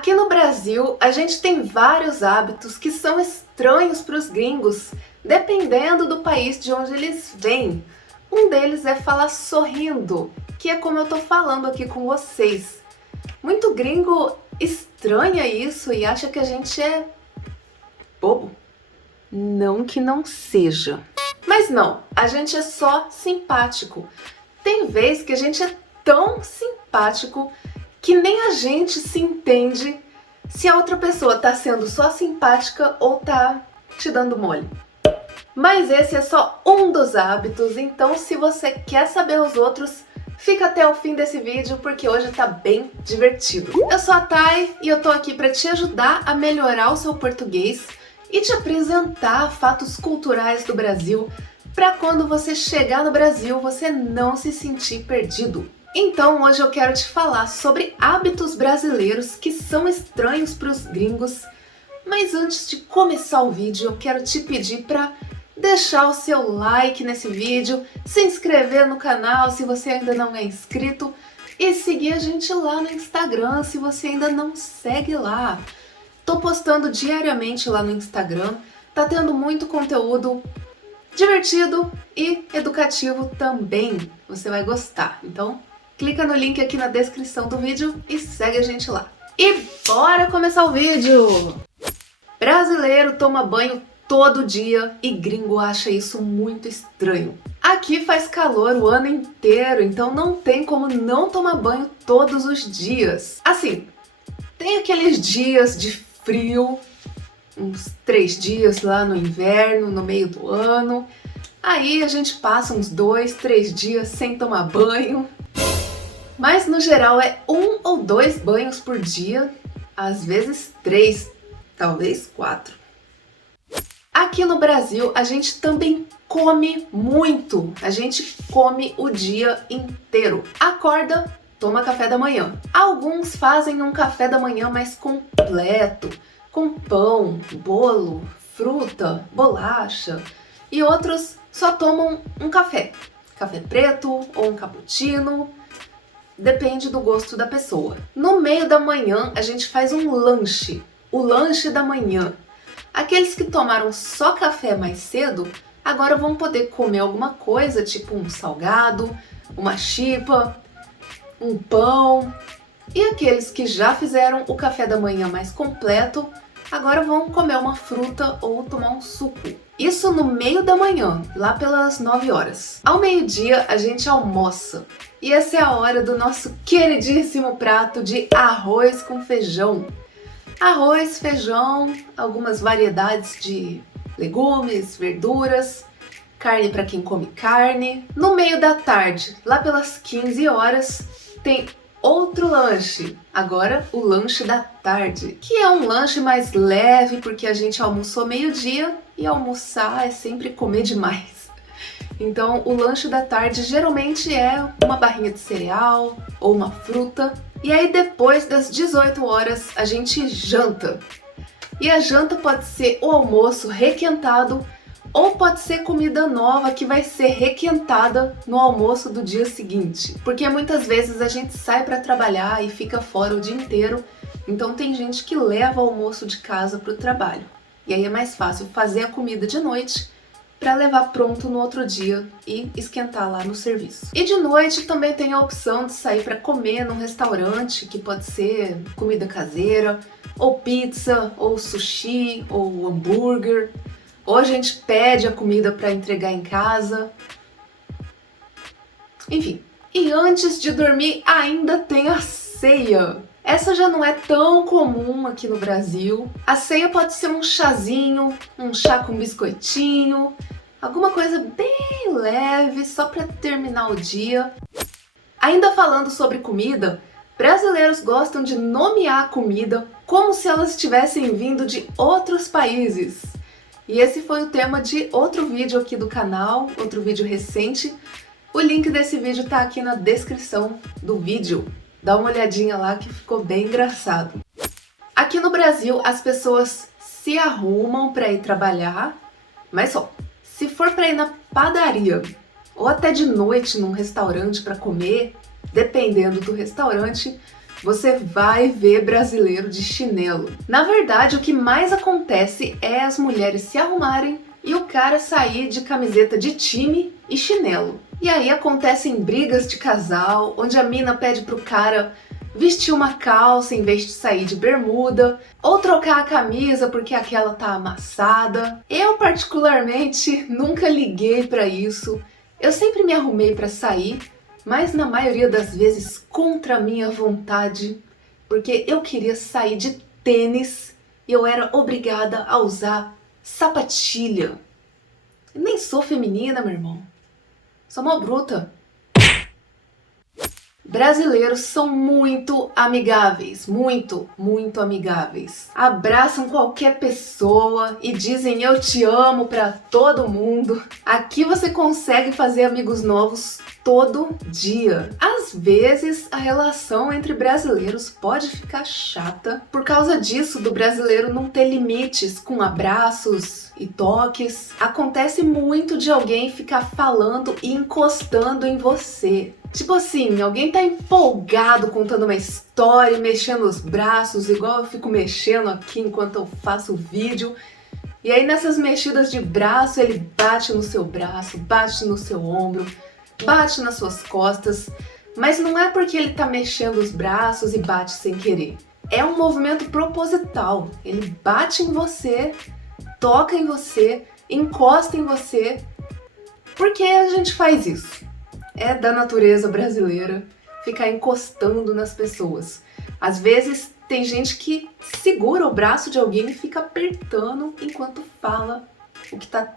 Aqui no Brasil, a gente tem vários hábitos que são estranhos para os gringos, dependendo do país de onde eles vêm. Um deles é falar sorrindo, que é como eu tô falando aqui com vocês. Muito gringo estranha isso e acha que a gente é bobo. Não que não seja. Mas não, a gente é só simpático. Tem vez que a gente é tão simpático que nem a gente se entende se a outra pessoa tá sendo só simpática ou tá te dando mole. Mas esse é só um dos hábitos, então se você quer saber os outros, fica até o fim desse vídeo porque hoje tá bem divertido. Eu sou a Thay e eu tô aqui para te ajudar a melhorar o seu português e te apresentar fatos culturais do Brasil para quando você chegar no Brasil você não se sentir perdido. Então hoje eu quero te falar sobre hábitos brasileiros que são estranhos para os gringos, mas antes de começar o vídeo eu quero te pedir para deixar o seu like nesse vídeo, se inscrever no canal se você ainda não é inscrito e seguir a gente lá no Instagram se você ainda não segue lá. Tô postando diariamente lá no Instagram, tá tendo muito conteúdo divertido e educativo também, você vai gostar. Então clica no link aqui na descrição do vídeo e segue a gente lá. E bora começar o vídeo! Brasileiro toma banho todo dia e gringo acha isso muito estranho. Aqui faz calor o ano inteiro, então não tem como não tomar banho todos os dias. Assim, tem aqueles dias de frio, uns 3 dias lá no inverno, no meio do ano. Aí a gente passa uns 2, 3 dias sem tomar banho. Mas no geral é 1 ou 2 banhos por dia, às vezes 3, talvez 4. Aqui no Brasil a gente também come muito, a gente come o dia inteiro. Acorda, toma café da manhã. Alguns fazem um café da manhã mais completo, com pão, bolo, fruta, bolacha, e outros só tomam um café. Café preto ou um cappuccino. Depende do gosto da pessoa. No meio da manhã, a gente faz um lanche. O lanche da manhã. Aqueles que tomaram só café mais cedo, agora vão poder comer alguma coisa, tipo um salgado, uma chipa, um pão. E aqueles que já fizeram o café da manhã mais completo, agora vão comer uma fruta ou tomar um suco. Isso no meio da manhã, lá pelas 9 horas. Ao meio-dia, a gente almoça. E essa é a hora do nosso queridíssimo prato de arroz com feijão. Arroz, feijão, algumas variedades de legumes, verduras, carne para quem come carne. No meio da tarde, lá pelas 15 horas, tem outro lanche. Agora, o lanche da tarde, que é um lanche mais leve, porque a gente almoçou meio-dia e almoçar é sempre comer demais. Então, o lanche da tarde geralmente é uma barrinha de cereal ou uma fruta. E aí, depois das 18 horas, a gente janta. E a janta pode ser o almoço requentado ou pode ser comida nova que vai ser requentada no almoço do dia seguinte. Porque muitas vezes a gente sai para trabalhar e fica fora o dia inteiro, então tem gente que leva o almoço de casa para o trabalho. E aí é mais fácil fazer a comida de noite para levar pronto no outro dia e esquentar lá no serviço. E de noite também tem a opção de sair para comer num restaurante, que pode ser comida caseira, ou pizza, ou sushi, ou hambúrguer. Ou a gente pede a comida para entregar em casa. Enfim. E antes de dormir ainda tem a ceia. Essa já não é tão comum aqui no Brasil. A ceia pode ser um chazinho, um chá com biscoitinho, alguma coisa bem leve, só para terminar o dia. Ainda falando sobre comida, brasileiros gostam de nomear a comida como se elas tivessem vindo de outros países. E esse foi o tema de outro vídeo aqui do canal, outro vídeo recente. O link desse vídeo tá aqui na descrição do vídeo. Dá uma olhadinha lá que ficou bem engraçado. Aqui no Brasil, as pessoas se arrumam para ir trabalhar, mas só, se for para ir na padaria ou até de noite num restaurante para comer, dependendo do restaurante, você vai ver brasileiro de chinelo. Na verdade, o que mais acontece é as mulheres se arrumarem e o cara sair de camiseta de time e chinelo. E aí acontecem brigas de casal, onde a mina pede pro cara vestir uma calça em vez de sair de bermuda, ou trocar a camisa porque aquela tá amassada. Eu particularmente nunca liguei pra isso. Eu sempre me arrumei pra sair, mas na maioria das vezes contra a minha vontade, porque eu queria sair de tênis e eu era obrigada a usar sapatilha. Eu nem sou feminina, meu irmão. Sou mó bruta. Brasileiros são muito amigáveis, muito amigáveis. Abraçam qualquer pessoa e dizem eu te amo pra todo mundo. Aqui você consegue fazer amigos novos todo dia. Às vezes a relação entre brasileiros pode ficar chata por causa disso, do brasileiro não ter limites com abraços e toques. Acontece muito de alguém ficar falando e encostando em você. Tipo assim, alguém tá empolgado contando uma história, mexendo os braços, igual eu fico mexendo aqui enquanto eu faço o vídeo. E aí nessas mexidas de braço, ele bate no seu braço, bate no seu ombro, bate nas suas costas. Mas não é porque ele tá mexendo os braços e bate sem querer. É um movimento proposital. Ele bate em você, toca em você, encosta em você. Por que a gente faz isso? É da natureza brasileira ficar encostando nas pessoas. Às vezes tem gente que segura o braço de alguém e fica apertando enquanto fala o que está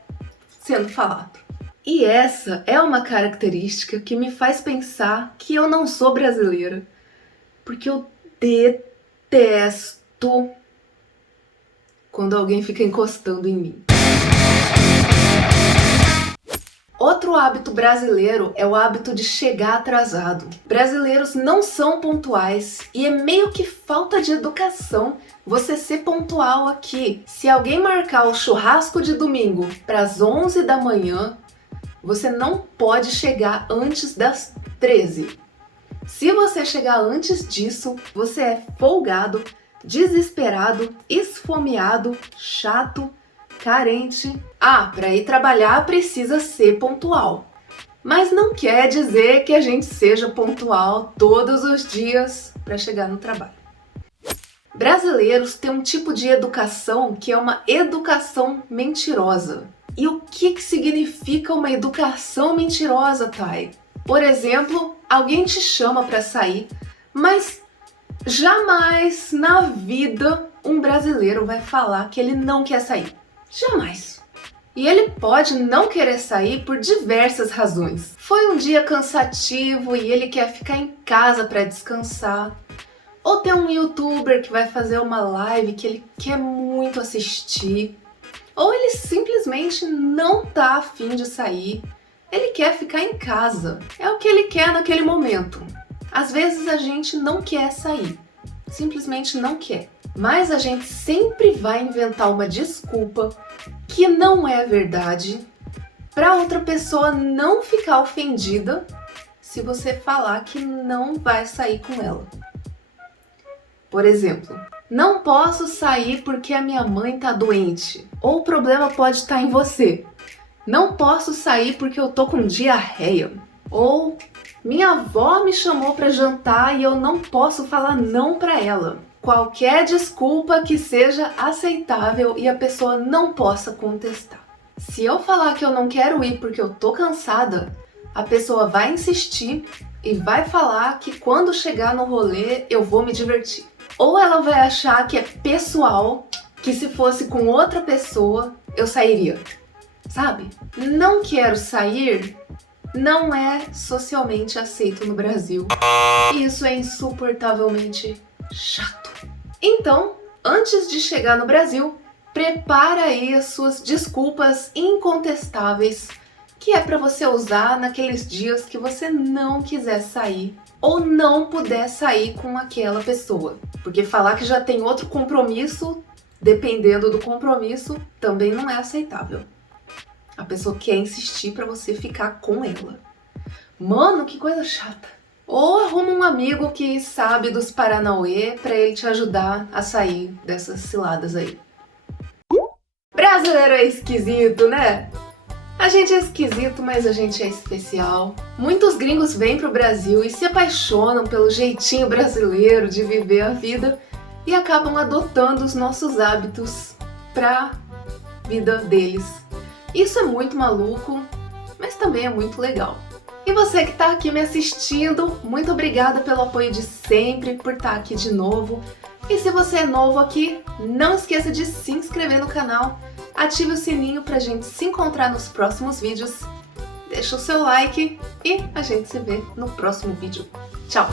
sendo falado. E essa é uma característica que me faz pensar que eu não sou brasileira, porque eu detesto quando alguém fica encostando em mim. Outro hábito brasileiro é o hábito de chegar atrasado. Brasileiros não são pontuais e é meio que falta de educação você ser pontual aqui. Se alguém marcar o churrasco de domingo para as 11 da manhã, você não pode chegar antes das 13. Se você chegar antes disso, você é folgado, desesperado, esfomeado, chato, carente. Para ir trabalhar precisa ser pontual. Mas não quer dizer que a gente seja pontual todos os dias para chegar no trabalho. Brasileiros têm um tipo de educação que é uma educação mentirosa. E o que significa uma educação mentirosa, Thay? Por exemplo, alguém te chama para sair, mas jamais na vida um brasileiro vai falar que ele não quer sair. Jamais. E ele pode não querer sair por diversas razões. Foi um dia cansativo e ele quer ficar em casa para descansar. Ou tem um youtuber que vai fazer uma live que ele quer muito assistir. Ou ele simplesmente não tá afim de sair. Ele quer ficar em casa. É o que ele quer naquele momento. Às vezes a gente não quer sair. Simplesmente não quer. Mas a gente sempre vai inventar uma desculpa que não é verdade para outra pessoa não ficar ofendida se você falar que não vai sair com ela. Por exemplo, não posso sair porque a minha mãe tá doente. Ou o problema pode estar em você. Não posso sair porque eu tô com diarreia. Ou minha avó me chamou para jantar e eu não posso falar não para ela. Qualquer desculpa que seja aceitável e a pessoa não possa contestar. Se eu falar que eu não quero ir porque eu tô cansada, a pessoa vai insistir e vai falar que quando chegar no rolê eu vou me divertir. Ou ela vai achar que é pessoal, que se fosse com outra pessoa eu sairia. Sabe? Não quero sair não é socialmente aceito no Brasil. E isso é insuportavelmente chato. Então, antes de chegar no Brasil, prepara aí as suas desculpas incontestáveis, que é para você usar naqueles dias que você não quiser sair ou não puder sair com aquela pessoa. Porque falar que já tem outro compromisso, dependendo do compromisso, também não é aceitável. A pessoa quer insistir para você ficar com ela. Mano, que coisa chata. Ou arruma um amigo que sabe dos Paranauê para ele te ajudar a sair dessas ciladas aí. Brasileiro é esquisito, né? A gente é esquisito, mas a gente é especial. Muitos gringos vêm pro Brasil e se apaixonam pelo jeitinho brasileiro de viver a vida e acabam adotando os nossos hábitos pra vida deles. Isso é muito maluco, mas também é muito legal. E você que está aqui me assistindo, muito obrigada pelo apoio de sempre, por estar aqui de novo. E se você é novo aqui, não esqueça de se inscrever no canal, ative o sininho pra gente se encontrar nos próximos vídeos, deixa o seu like e a gente se vê no próximo vídeo. Tchau!